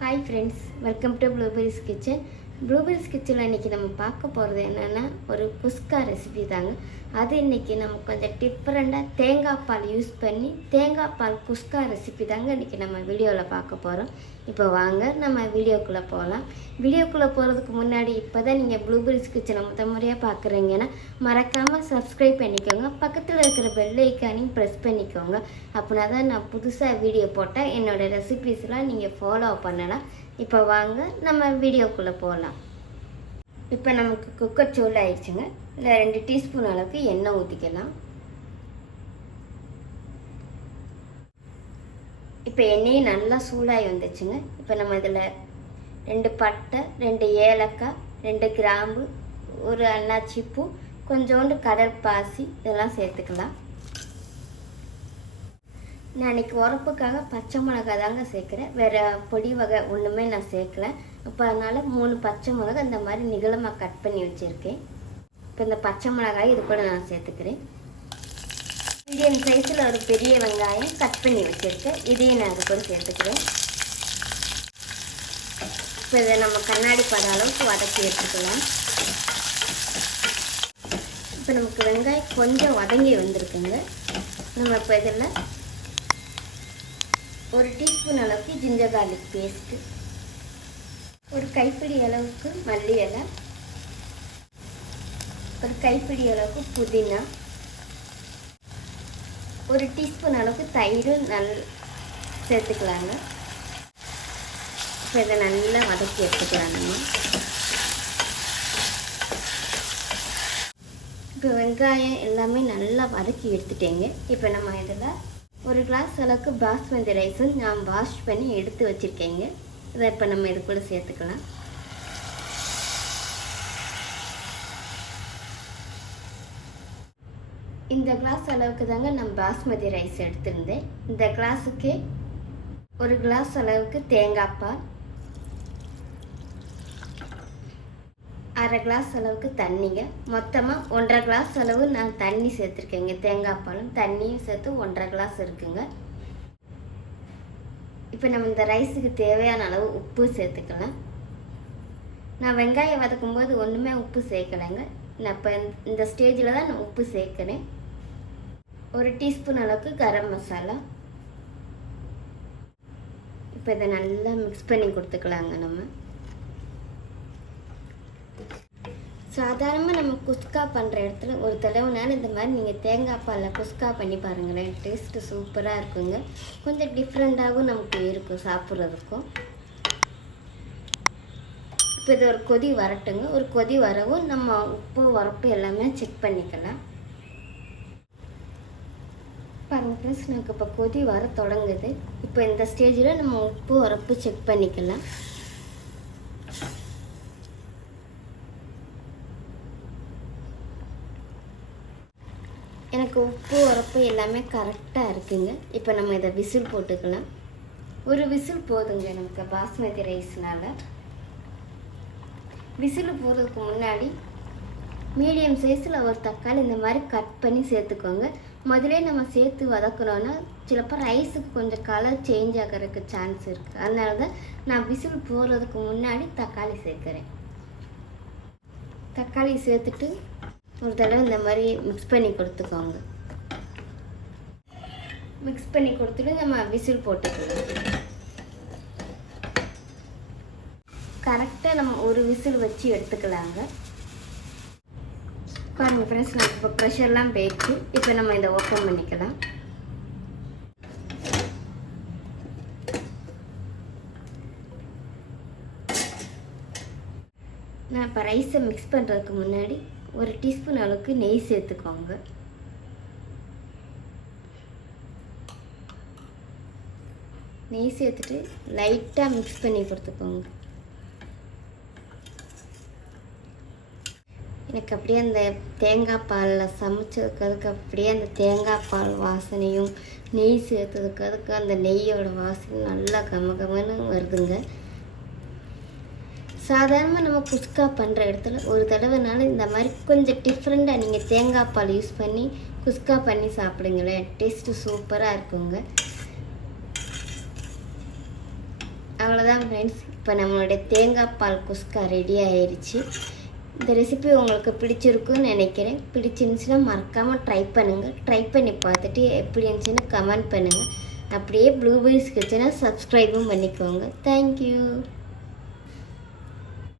Hi friends, welcome to blueberries kitchen. Blueberries கிச்சனில் இன்றைக்கி நம்ம பார்க்க போகிறது என்னென்னா ஒரு குஸ்கா ரெசிபி தாங்க. அது இன்றைக்கி நம்ம கொஞ்சம் டிஃப்ரெண்ட்டாக தேங்காய் பால் யூஸ் பண்ணி தேங்காய் பால் குஸ்கா ரெசிபி தாங்க இன்றைக்கி நம்ம வீடியோவில் பார்க்க போகிறோம். இப்போ வாங்க நம்ம வீடியோக்குள்ளே போகலாம். வீடியோக்குள்ளே போகிறதுக்கு முன்னாடி இப்போ தான் நீங்கள் ப்ளூபெரிஸ் கிச்சனை முதல் முறையாக பார்க்குறீங்கன்னா மறக்காமல் சப்ஸ்கிரைப் பண்ணிக்கோங்க. பக்கத்தில் இருக்கிற பெல் ஐக்கானையும் ப்ரெஸ் பண்ணிக்கோங்க. அப்படின்னா தான் நான் புதுசாக வீடியோ போட்டால் என்னோடய ரெசிபீஸ்லாம் நீங்கள் ஃபாலோ பண்ணலாம். இப்போ வாங்க நம்ம வீடியோக்குள்ளே போகலாம். இப்போ நமக்கு குக்கர் சூடு ஆயிடுச்சுங்க. இல்லை 2 டீஸ்பூன் அளவுக்கு எண்ணெய் ஊற்றிக்கலாம். இப்போ எண்ணெயும் நல்லா சூடாகி வந்துச்சுங்க. இப்போ நம்ம இதில் 2 பட்டை, 2 ஏலக்காய், 2 கிராம்பு, ஒரு அன்னாச்சி பூ, கொஞ்சோண்டு கடற்பாசி இதெல்லாம் சேர்த்துக்கலாம். நான் இன்றைக்கி உரப்புக்காக பச்சை மிளகாய் தாங்க சேர்க்குறேன். வேறு பொடி வகை ஒன்றுமே நான் சேர்க்கலை. இப்போ அதனால் 3 பச்சை மிளகாய் இந்த மாதிரி நிகழமாக கட் பண்ணி வச்சுருக்கேன். இப்போ இந்த பச்சை மிளகாய் இது கூட நான் சேர்த்துக்கிறேன். மீடியம் சைஸில் ஒரு பெரிய வெங்காயம் கட் பண்ணி வச்சுருக்கேன். இதையும் நான் அது கூட சேர்த்துக்கிறேன். இப்போ இதை நம்ம கண்ணாடி பட அளவுக்கு வதக்கி எடுத்துக்கலாம். இப்போ நமக்கு வெங்காயம் கொஞ்சம் வதங்கி வந்திருக்குங்க. நம்ம இப்போ இதில் 1 டீஸ்பூன் அளவுக்கு ஜிஞ்சர் கார்லிக் பேஸ்ட்டு, ஒரு கைப்பிடி அளவுக்கு மல்லி இலை, ஒரு கைப்பிடி அளவுக்கு புதினா, 1 டீஸ்பூன் அளவுக்கு தயிர் சேர்த்துக்கலாங்க. இப்போ இதை நல்லா வதக்கி எடுத்துக்கலாம் நம்ம. இப்போ வெங்காயம் எல்லாமே நல்லா வதக்கி எடுத்துட்டேங்க. இப்போ நம்ம இதில் 1 கிளாஸ் அளவுக்கு பாஸ்மதி ரைஸும் நான் வாஷ் பண்ணி எடுத்து வச்சுருக்கேங்க. இதை இப்போ நம்ம இது கூட சேர்த்துக்கலாம். இந்த கிளாஸ் அளவுக்கு தாங்க நான் பாஸ்மதி ரைஸ் எடுத்திருந்தேன். இந்த கிளாஸுக்கு 1 கிளாஸ் அளவுக்கு தேங்காய் பால், 1/2 கிளாஸ் அளவுக்கு தண்ணிங்க. மொத்தமாக 1.5 கிளாஸ் அளவு நான் தண்ணி சேர்த்துருக்கேங்க. தேங்காய் பாலும் தண்ணியும் சேர்த்து 1.5 கிளாஸ் இருக்குங்க. இப்போ நம்ம இந்த ரைஸுக்கு தேவையான அளவு உப்பு சேர்த்துக்கலாம். நான் வெங்காயம் வதக்கும்போது ஒன்றுமே உப்பு சேர்க்கலைங்க. நான் இப்போ இந்த ஸ்டேஜில் தான் நான் உப்பு சேர்க்குறேன். 1 டீஸ்பூன் அளவுக்கு கரம் மசாலா. இப்போ இதை நல்லா மிக்ஸ் பண்ணி கொடுத்துக்கலாங்க. நம்ம சாதாரணமாக நம்ம குஸ்கா பண்ணுற இடத்துல ஒரு தடவைனாலும் இந்த மாதிரி நீங்கள் தேங்காய் பாலில் குஸ்கா பண்ணி பாருங்களேன். டேஸ்ட்டு சூப்பராக இருக்குங்க. கொஞ்சம் டிஃப்ரெண்ட்டாகவும் நமக்கு இருக்கும் சாப்பிட்றதுக்கும். இப்போ இது ஒரு கொதி வரட்டுங்க. ஒரு கொதி வரவும் நம்ம உப்பு உரப்பு எல்லாமே செக் பண்ணிக்கலாம். பாருங்கள் ஃப்ரெண்ட்ஸ், நமக்கு இப்போ கொதி வர தொடங்குது. இப்போ இந்த ஸ்டேஜில் நம்ம உப்பு உரப்பு செக் பண்ணிக்கலாம். எனக்கு உப்பு உரப்பு எல்லாமே கரெக்டாக இருக்குங்க. இப்போ நம்ம இதை விசில் போட்டுக்கலாம். ஒரு விசில் போதுங்க நமக்கு பாஸ்மதி ரைஸ்னால். விசில் போகிறதுக்கு முன்னாடி மீடியம் சைஸில் ஒரு தக்காளி இந்த மாதிரி கட் பண்ணி சேர்த்துக்கோங்க. முதலே நம்ம சேர்த்து வதக்கணுன்னா சிலப்போ ரைஸுக்கு கொஞ்சம் கலர் சேஞ்ச் ஆகிறதுக்கு சான்ஸ் இருக்குது. அதனால தான் நான் விசில் போகிறதுக்கு முன்னாடி தக்காளி சேர்க்குறேன். தக்காளி சேர்த்துட்டு ஒரு தடவை இந்த மாதிரி மிக்ஸ் பண்ணி கொடுத்துக்கோங்க. மிக்ஸ் பண்ணி கொடுத்துட்டு நம்ம விசில் போட்டுக்கலாம். கரெக்டாக நம்ம ஒரு விசில் வச்சு எடுத்துக்கலாங்க. பாருங்கள் ஃப்ரெண்ட்ஸ், நம்ம இப்போ ப்ரெஷர்லாம் போயிடுச்சு. இப்போ நம்ம இதை ஓப்பன் பண்ணிக்கலாம். நான் இப்போ ரைஸை மிக்ஸ் பண்ணுறதுக்கு முன்னாடி 1 டீஸ்பூன் அளவுக்கு நெய் சேர்த்துக்கோங்க. நெய் சேர்த்துட்டு லைட்டாக மிக்ஸ் பண்ணி கொடுத்துக்கோங்க. எனக்கு அப்படியே அந்த தேங்காய் பாலில் சமைச்சதுக்கு அப்படியே அந்த தேங்காய் பால் வாசனையும் நெய் சேர்த்ததுக்கு அந்த நெய்யோட வாசனை நல்லா கமகமன்னு வருதுங்க. சாதாரணமாக நம்ம குஸ்கா பண்ணுற இடத்துல ஒரு தடவைனாலும் இந்த மாதிரி கொஞ்சம் டிஃப்ரெண்ட்டாக நீங்கள் தேங்காய் பால் யூஸ் பண்ணி குஸ்கா பண்ணி சாப்பிடுங்களேன். டேஸ்ட்டு சூப்பராக இருக்குங்க. அவ்வளோதான் ஃப்ரெண்ட்ஸ், இப்போ நம்மளுடைய தேங்காய் பால் குஸ்கா ரெடி ஆயிடுச்சு. இந்த ரெசிபி உங்களுக்கு பிடிச்சிருக்குன்னு நினைக்கிறேன். பிடிச்சிருந்துச்சுன்னா மறக்காமல் ட்ரை பண்ணுங்கள். ட்ரை பண்ணி பார்த்துட்டு எப்படி இருந்துச்சுன்னு கமெண்ட் பண்ணுங்கள். அப்படியே ப்ளூபெர்ரிஸ் கிச்சனை சப்ஸ்கிரைபும் பண்ணிக்கோங்க. தேங்க்யூ.